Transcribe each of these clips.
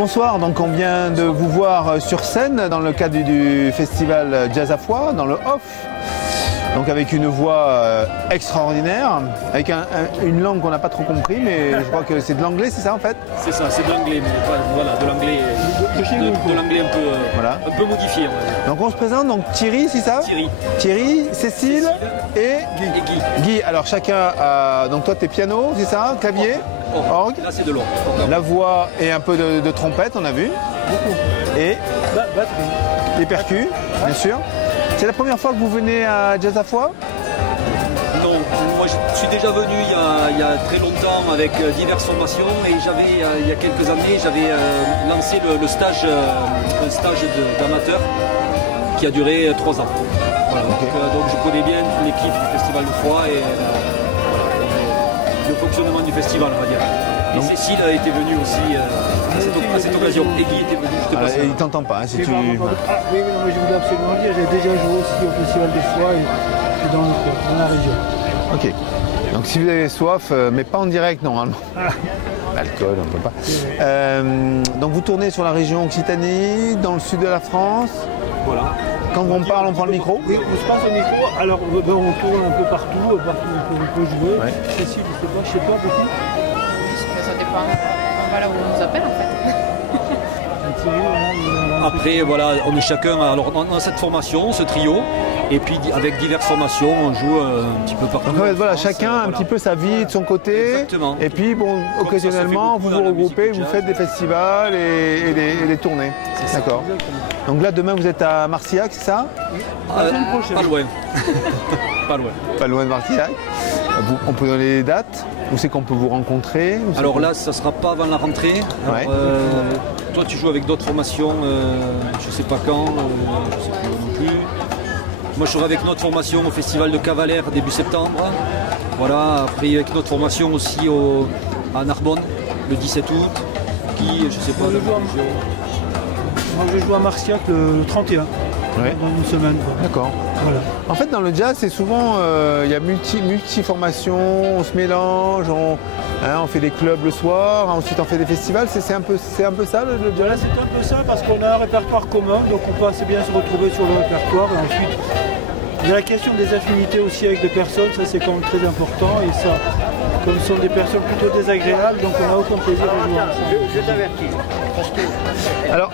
Bonsoir, donc on vient de vous voir sur scène dans le cadre du festival Jazz à Foix, dans le off. Donc avec une voix extraordinaire, avec une langue qu'on n'a pas trop compris, mais je crois que c'est de l'anglais, c'est ça en fait? C'est ça, c'est de l'anglais, mais voilà, de l'anglais un peu modifié. Donc on se présente, donc Thierry, c'est ça? Thierry, Cécile et Guy. Alors chacun a, donc toi t'es piano, c'est ça? Clavier? Orgue. Là c'est de l'orgue. La voix et un peu de trompette, on a vu. Et les percus, bien sûr. C'est la première fois que vous venez à Jazz à Foix? Non, moi je suis déjà venu il y a très longtemps avec diverses formations et il y a quelques années j'avais lancé un stage d'amateur qui a duré 3 ans. Voilà, donc je connais bien l'équipe du Festival de Foix et le fonctionnement du festival, on va dire. Et Cécile a été venue aussi à cette occasion. Et Guy était venu, je te passe. Il t'entend pas, hein, si tu... Oui, mais je voulais absolument dire, j'ai déjà joué aussi au Festival des Foix et dans la région. Ok. Donc si vous avez soif, mais pas en direct normalement. L'alcool, on ne peut pas. Donc vous tournez sur la région Occitanie, dans le sud de la France. Voilà. Quand on parle, on prend le micro? Oui, on se passe le micro. Alors on tourne un peu partout où on peut jouer. Ouais. Cécile, je sais pas, chez toi beaucoup? Ça dépend. Voilà où on nous appelle en fait. Après, voilà, on est chacun. Alors, on a cette formation, ce trio, et puis avec diverses formations, on joue un petit peu partout. Donc, en fait, voilà, chacun a un petit peu sa vie de son côté. Exactement. Et puis, bon, occasionnellement, vous vous regroupez, vous faites des festivals et des tournées. D'accord. Donc là, demain, vous êtes à Marcillac, c'est ça? Pas loin. Pas loin. Pas loin de Marcillac. On peut donner les dates? Où c'est qu'on peut vous rencontrer? Alors là, ça ne sera pas avant la rentrée. Alors, toi, tu joues avec d'autres formations, je ne sais pas quand, je ne sais pas non plus. Moi, je serai avec notre formation au Festival de Cavalère début septembre. Voilà, après avec notre formation aussi à Narbonne, le 17 août. Qui, je ne sais pas, moi, je joue à Marcillac le 31. Ouais. Dans une semaine. D'accord. Voilà. En fait, dans le jazz, c'est souvent, il y a multi-formations, on se mélange, on fait des clubs le soir, ensuite on fait des festivals. C'est un peu ça le jazz? Voilà, c'est un peu ça parce qu'on a un répertoire commun, donc on peut assez bien se retrouver sur le répertoire. Et ensuite, il y a la question des affinités aussi avec des personnes, ça c'est quand même très important. Et ça, comme ce sont des personnes plutôt désagréables, donc on n'a aucun plaisir à jouer ensemble. Je t'avertis. Alors,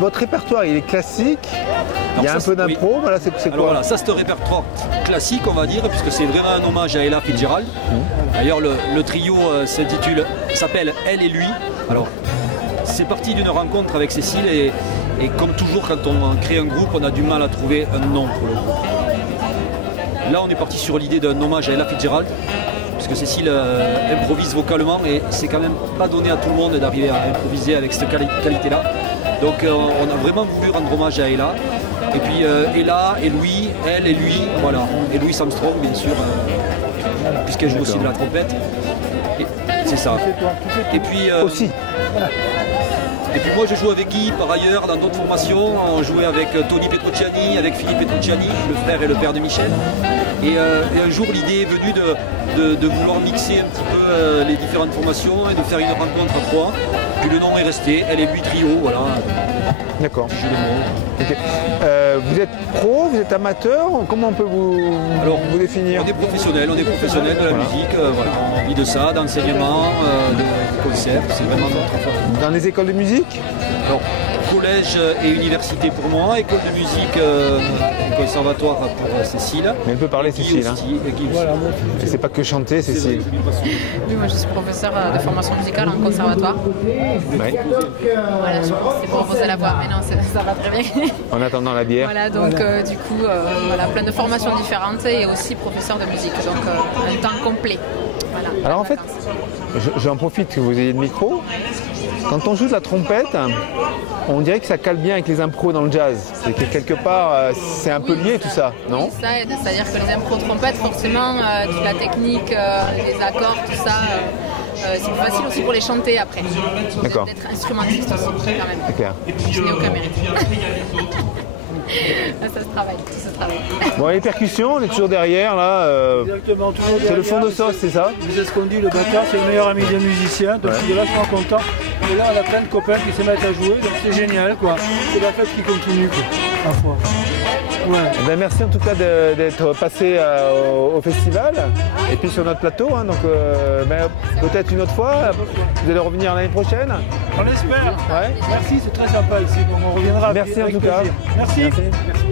votre répertoire, il est classique. Il y a un peu d'impro, oui. Voilà, c'est quoi? Alors voilà, ça c'est un répertoire classique, on va dire, puisque c'est vraiment un hommage à Ella Fitzgerald. D'ailleurs, le trio s'appelle Elle et lui. Alors, c'est parti d'une rencontre avec Cécile et comme toujours, quand on crée un groupe, on a du mal à trouver un nom pour le groupe. Là, on est parti sur l'idée d'un hommage à Ella Fitzgerald, puisque Cécile improvise vocalement et c'est quand même pas donné à tout le monde d'arriver à improviser avec cette qualité-là. Donc on a vraiment voulu rendre hommage à Ella. Et puis Ella et Louis, elle et lui, voilà. Et Louis Armstrong, bien sûr, puisqu'elle joue aussi de la trompette. C'est ça. Et puis aussi. Et puis moi je joue avec Guy par ailleurs dans d'autres formations. On jouait avec Tony Petrucciani, avec Philippe Petrucciani, le frère et le père de Michel. Et un jour l'idée est venue de vouloir mixer un petit peu les différentes formations et de faire une rencontre à 3. Puis le nom est resté, Elle et lui trio, voilà. D'accord. Okay. Vous êtes pro, vous êtes amateur, comment on peut vous définir? On est professionnel de la musique, voilà. On vit de ça, d'enseignement, de concerts, c'est vraiment notre affaire. Dans les écoles de musique? Alors, collège et université pour moi, école de musique, conservatoire pour Cécile. Mais elle peut parler Cécile. Aussi, hein. Voilà, et c'est pas que chanter, Cécile. Oui, moi je suis professeure de formation musicale en conservatoire. Ouais. Voilà, c'est pour reposer la voix, mais non, ça va très bien. En attendant la bière. Voilà, donc du coup, voilà, plein de formations différentes et aussi professeur de musique, donc un temps complet. Voilà, alors en fait, j'en profite que vous ayez le micro. Quand on joue de la trompette, on dirait que ça cale bien avec les impros dans le jazz. C'est que quelque part, c'est un peu lié tout ça, non? Oui, ça aide, c'est-à-dire que les impros trompettes, forcément, toute la technique, les accords, tout ça, c'est plus facile aussi pour les chanter après. D'accord. D'être instrumentiste aussi, quand même. C'est clair. Je n'ai aucun mérite. Ça se travaille, tout se travaille. Bon, les percussions, on est toujours derrière là. Exactement, toujours c'est le fond de sauce, c'est ça? C'est ce qu'on dit, le batteur c'est le meilleur ami des musiciens, donc je suis vachement content Et là, on a plein de copains qui se mettent à jouer, donc c'est génial, quoi. C'est la fête qui continue, quoi, parfois. Ouais. Eh ben, merci en tout cas d'être passé au festival et puis sur notre plateau. Hein, donc ben, peut-être une autre fois, vous allez revenir l'année prochaine. On l'espère. Ouais. Merci, c'est très sympa ici. Donc on reviendra. Merci en avec tout cas. plaisir. Merci. Merci.